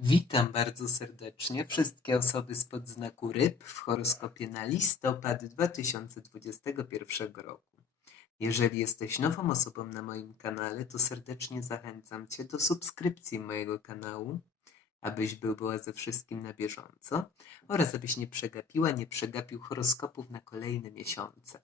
Witam bardzo serdecznie wszystkie osoby spod znaku ryb w horoskopie na listopad 2021 roku. Jeżeli jesteś nową osobą na moim kanale, to serdecznie zachęcam Cię do subskrypcji mojego kanału, abyś był była ze wszystkim na bieżąco oraz abyś nie przegapiła, nie przegapił horoskopów na kolejne miesiące.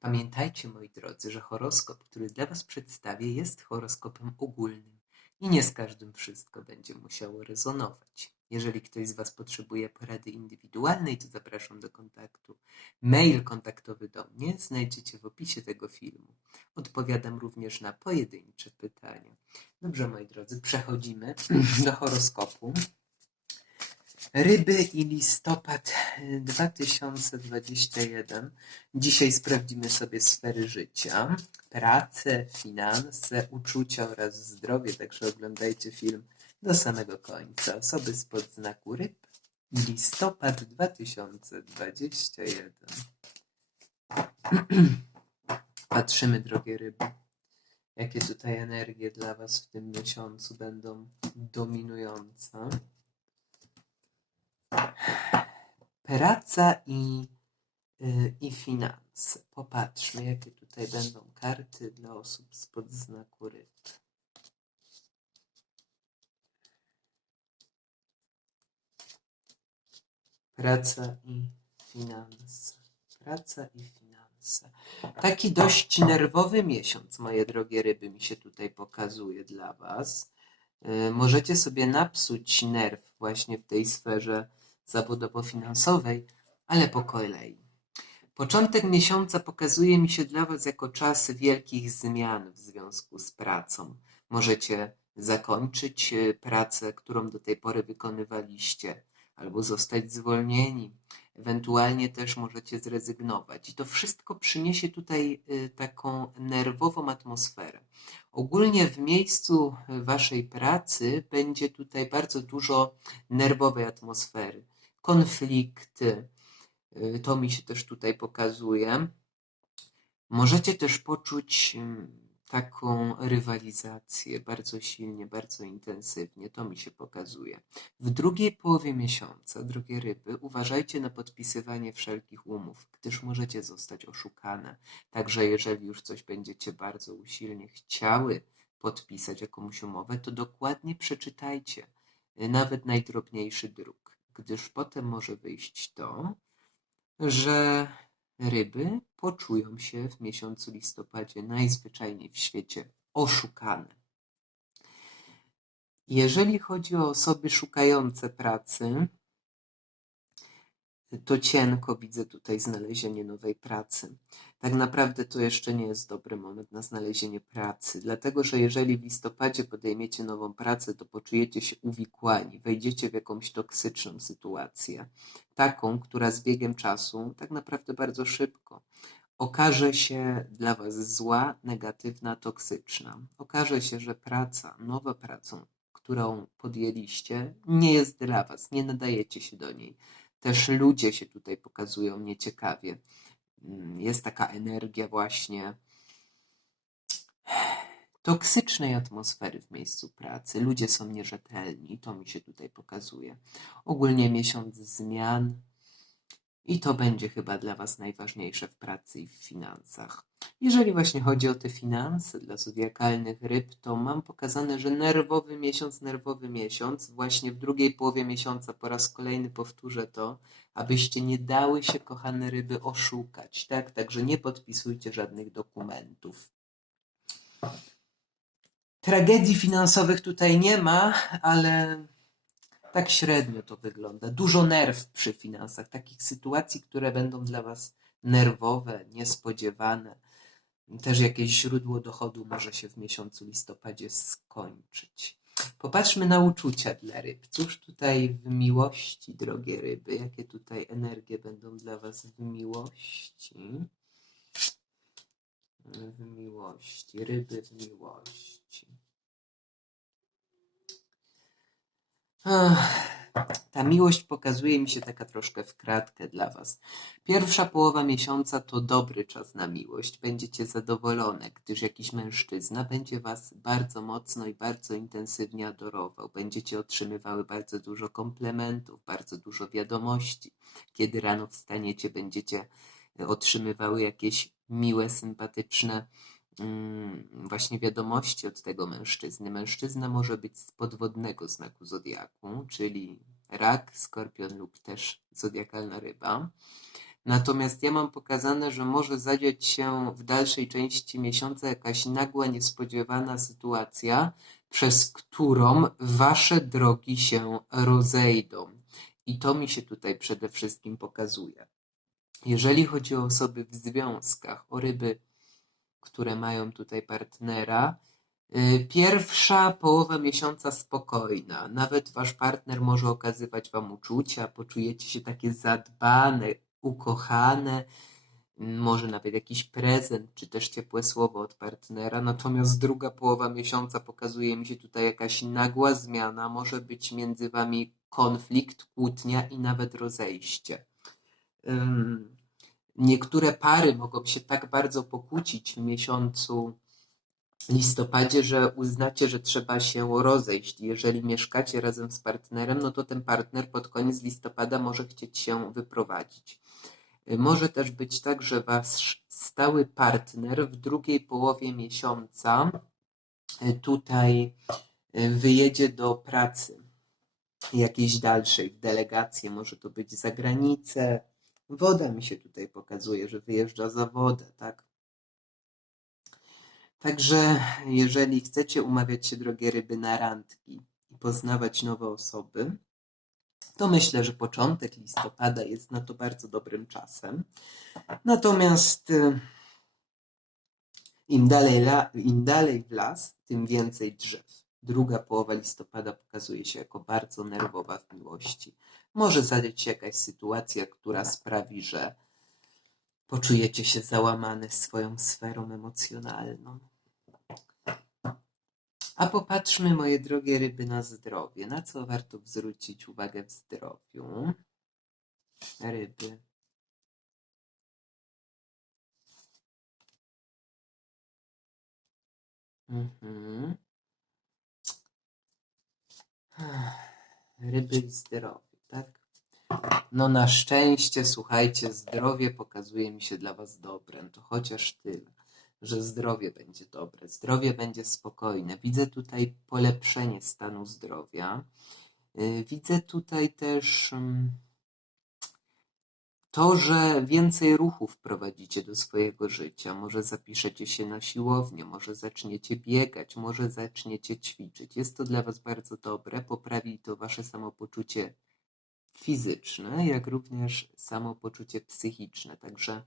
Pamiętajcie, moi drodzy, że horoskop, który dla Was przedstawię, jest horoskopem ogólnym i nie z każdym wszystko będzie musiało rezonować. Jeżeli ktoś z Was potrzebuje porady indywidualnej, to zapraszam do kontaktu. Mail kontaktowy do mnie znajdziecie w opisie tego filmu. Odpowiadam również na pojedyncze pytania. Dobrze, moi drodzy, przechodzimy do horoskopu. Ryby i listopad 2021. Dzisiaj sprawdzimy sobie sfery życia, pracę, finanse, uczucia oraz zdrowie, także oglądajcie film do samego końca. Osoby spod znaku ryb listopad 2021. Patrzymy, drogie ryby, jakie tutaj energie dla Was w tym miesiącu będą dominujące. Praca i, y, i finanse. Popatrzmy, jakie tutaj będą karty dla osób spod znaku ryb. Praca i finanse. Praca i finanse. Taki dość nerwowy miesiąc, moje drogie ryby, mi się tutaj pokazuje dla Was. Y, Możecie sobie napsuć nerw właśnie w tej sferze zawodowo-finansowej, ale po kolei. Początek miesiąca pokazuje mi się dla Was jako czas wielkich zmian w związku z pracą. Możecie zakończyć e, pracę, którą do tej pory wykonywaliście, albo zostać zwolnieni. Ewentualnie też możecie zrezygnować. I to wszystko przyniesie tutaj e, taką nerwową atmosferę. Ogólnie w miejscu Waszej pracy będzie tutaj bardzo dużo nerwowej atmosfery konflikty. Y, To mi się też tutaj pokazuje. Możecie też poczuć mm, taką rywalizację bardzo silnie, bardzo intensywnie. To mi się pokazuje. W drugiej połowie miesiąca, drogie ryby, uważajcie na podpisywanie wszelkich umów, gdyż możecie zostać oszukane. Także jeżeli już coś będziecie bardzo usilnie chciały podpisać jakąś umowę, to dokładnie przeczytajcie y, nawet najdrobniejszy druk gdyż potem może wyjść to, że ryby poczują się w miesiącu listopadzie najzwyczajniej w świecie oszukane. Jeżeli chodzi o osoby szukające pracy, to cienko widzę tutaj znalezienie nowej pracy. Tak naprawdę to jeszcze nie jest dobry moment na znalezienie pracy, dlatego że jeżeli w listopadzie podejmiecie nową pracę, to poczujecie się uwikłani, wejdziecie w jakąś toksyczną sytuację, taką, która z biegiem czasu, tak naprawdę bardzo szybko, okaże się dla Was zła, negatywna, toksyczna. Okaże się, że praca, nowa praca, którą podjęliście, nie jest dla Was, nie nadajecie się do niej też ludzie się tutaj pokazują nieciekawie. Mm, Jest taka energia właśnie toksycznej atmosfery w miejscu pracy. Ludzie są nierzetelni, to mi się tutaj pokazuje. Ogólnie miesiąc zmian i to będzie chyba dla Was najważniejsze w pracy i w finansach. Jeżeli właśnie chodzi o te finanse dla zodiakalnych ryb, to mam pokazane, że nerwowy miesiąc, nerwowy miesiąc, właśnie w drugiej połowie miesiąca po raz kolejny powtórzę to, abyście nie dały się, kochane ryby, oszukać, tak? Także nie podpisujcie żadnych dokumentów. Tragedii finansowych tutaj nie ma, ale tak średnio to wygląda. Dużo nerw przy finansach, takich sytuacji, które będą dla Was nerwowe, niespodziewane. Też jakieś źródło dochodu może się w miesiącu listopadzie skończyć. Popatrzmy na uczucia dla ryb. Cóż tutaj w miłości, drogie ryby? Jakie tutaj energie będą dla Was w miłości? W miłości, ryby w miłości. Ach, ta miłość pokazuje mi się taka troszkę w kratkę dla Was. Pierwsza połowa miesiąca to dobry czas na miłość. Będziecie zadowolone, gdyż jakiś mężczyzna będzie Was bardzo mocno i bardzo intensywnie adorował. Będziecie otrzymywały bardzo dużo komplementów, bardzo dużo wiadomości. Kiedy rano wstaniecie, będziecie otrzymywały jakieś miłe, sympatyczne właśnie wiadomości od tego mężczyzny. Mężczyzna może być z podwodnego znaku zodiaku, czyli rak, skorpion lub też zodiakalna ryba. Natomiast ja mam pokazane, że może zadziać się w dalszej części miesiąca jakaś nagła, niespodziewana sytuacja, przez którą wasze drogi się rozejdą. I to mi się tutaj przede wszystkim pokazuje. Jeżeli chodzi o osoby w związkach, o ryby, które mają tutaj partnera, y, pierwsza połowa miesiąca spokojna. Nawet wasz partner może okazywać wam uczucia, poczujecie się takie zadbane, ukochane, może nawet jakiś prezent, czy też ciepłe słowo od partnera. Natomiast druga połowa miesiąca pokazuje mi się tutaj jakaś nagła zmiana, może być między wami konflikt, kłótnia i nawet rozejście. Niektóre pary mogą się tak bardzo pokłócić w miesiącu listopadzie, że uznacie, że trzeba się rozejść. Jeżeli mieszkacie razem z partnerem, no to ten partner pod koniec listopada może chcieć się wyprowadzić. Może też być tak, że wasz stały partner w drugiej połowie miesiąca y, tutaj y, wyjedzie do pracy jakiejś dalszej, w delegację, może to być za granicę. Woda mi się tutaj pokazuje, że wyjeżdża za wodę, tak? Także jeżeli chcecie umawiać się, drogie ryby, na randki i poznawać nowe osoby, to myślę, że początek listopada jest na to bardzo dobrym czasem. Natomiast y, im dalej, la, im dalej w las, tym więcej drzew. Druga połowa listopada pokazuje się jako bardzo nerwowa w miłości. Może zadziać się jakaś sytuacja, która sprawi, że poczujecie się załamane swoją sferą emocjonalną. A popatrzmy, moje drogie ryby, na zdrowie. Na co warto zwrócić uwagę w zdrowiu? Ryby. Mhm. Ryby i zdrowie, tak? No na szczęście, słuchajcie, zdrowie pokazuje mi się dla Was dobre. To chociaż tyle, że zdrowie będzie dobre, zdrowie będzie spokojne. Widzę tutaj polepszenie stanu zdrowia. Yy, Widzę tutaj też mm, to, że więcej ruchów wprowadzicie do swojego życia. Może zapiszecie się na siłownię, może zaczniecie biegać, może zaczniecie ćwiczyć. Jest to dla Was bardzo dobre, poprawi to Wasze samopoczucie fizyczne, jak również samopoczucie psychiczne. Także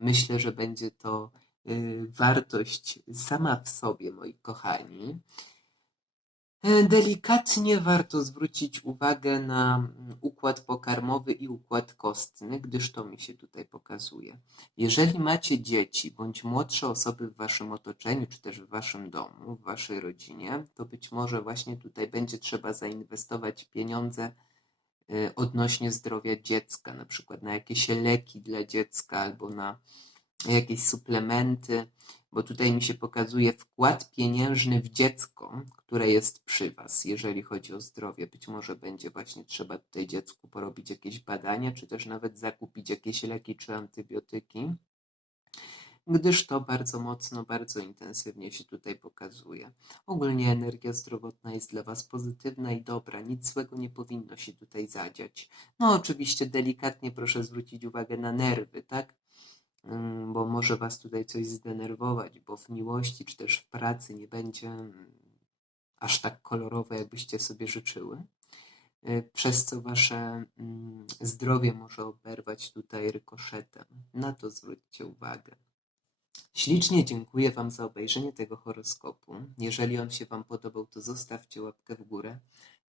myślę, że będzie to y, wartość sama w sobie, moi kochani. E, Delikatnie warto zwrócić uwagę na mm, układ pokarmowy i układ kostny, gdyż to mi się tutaj pokazuje. Jeżeli macie dzieci bądź młodsze osoby w waszym otoczeniu, czy też w waszym domu, w waszej rodzinie, to być może właśnie tutaj będzie trzeba zainwestować pieniądze odnośnie zdrowia dziecka, na przykład na jakieś leki dla dziecka albo na jakieś suplementy, bo tutaj mi się pokazuje wkład pieniężny w dziecko, które jest przy Was, jeżeli chodzi o zdrowie. Być może będzie właśnie trzeba tutaj dziecku porobić jakieś badania, czy też nawet zakupić jakieś leki czy antybiotyki, gdyż to bardzo mocno, bardzo intensywnie się tutaj pokazuje. Ogólnie energia zdrowotna jest dla Was pozytywna i dobra, nic złego nie powinno się tutaj zadziać. No oczywiście delikatnie proszę zwrócić uwagę na nerwy, tak? Ym, bo może Was tutaj coś zdenerwować, bo w miłości czy też w pracy nie będzie mm, aż tak kolorowe, jakbyście sobie życzyły, y, przez co Wasze mm, zdrowie może oberwać tutaj rykoszetem. Na to zwróćcie uwagę. Ślicznie dziękuję Wam za obejrzenie tego horoskopu. Jeżeli on się Wam podobał, to zostawcie łapkę w górę.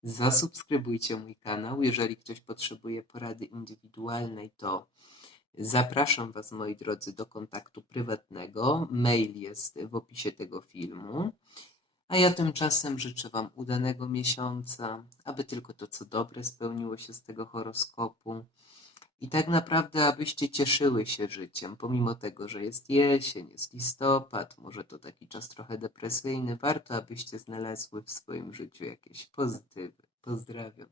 Zasubskrybujcie mój kanał. Jeżeli ktoś potrzebuje porady indywidualnej, to Zapraszam Was, moi drodzy, do kontaktu prywatnego. Mail jest w opisie tego filmu. A ja tymczasem życzę Wam udanego miesiąca, aby tylko to, co dobre spełniło się z tego horoskopu. I tak naprawdę, abyście cieszyły się życiem, pomimo tego, że jest jesień, jest listopad, może to taki czas trochę depresyjny, warto, abyście znalazły w swoim życiu jakieś pozytywy. Pozdrawiam.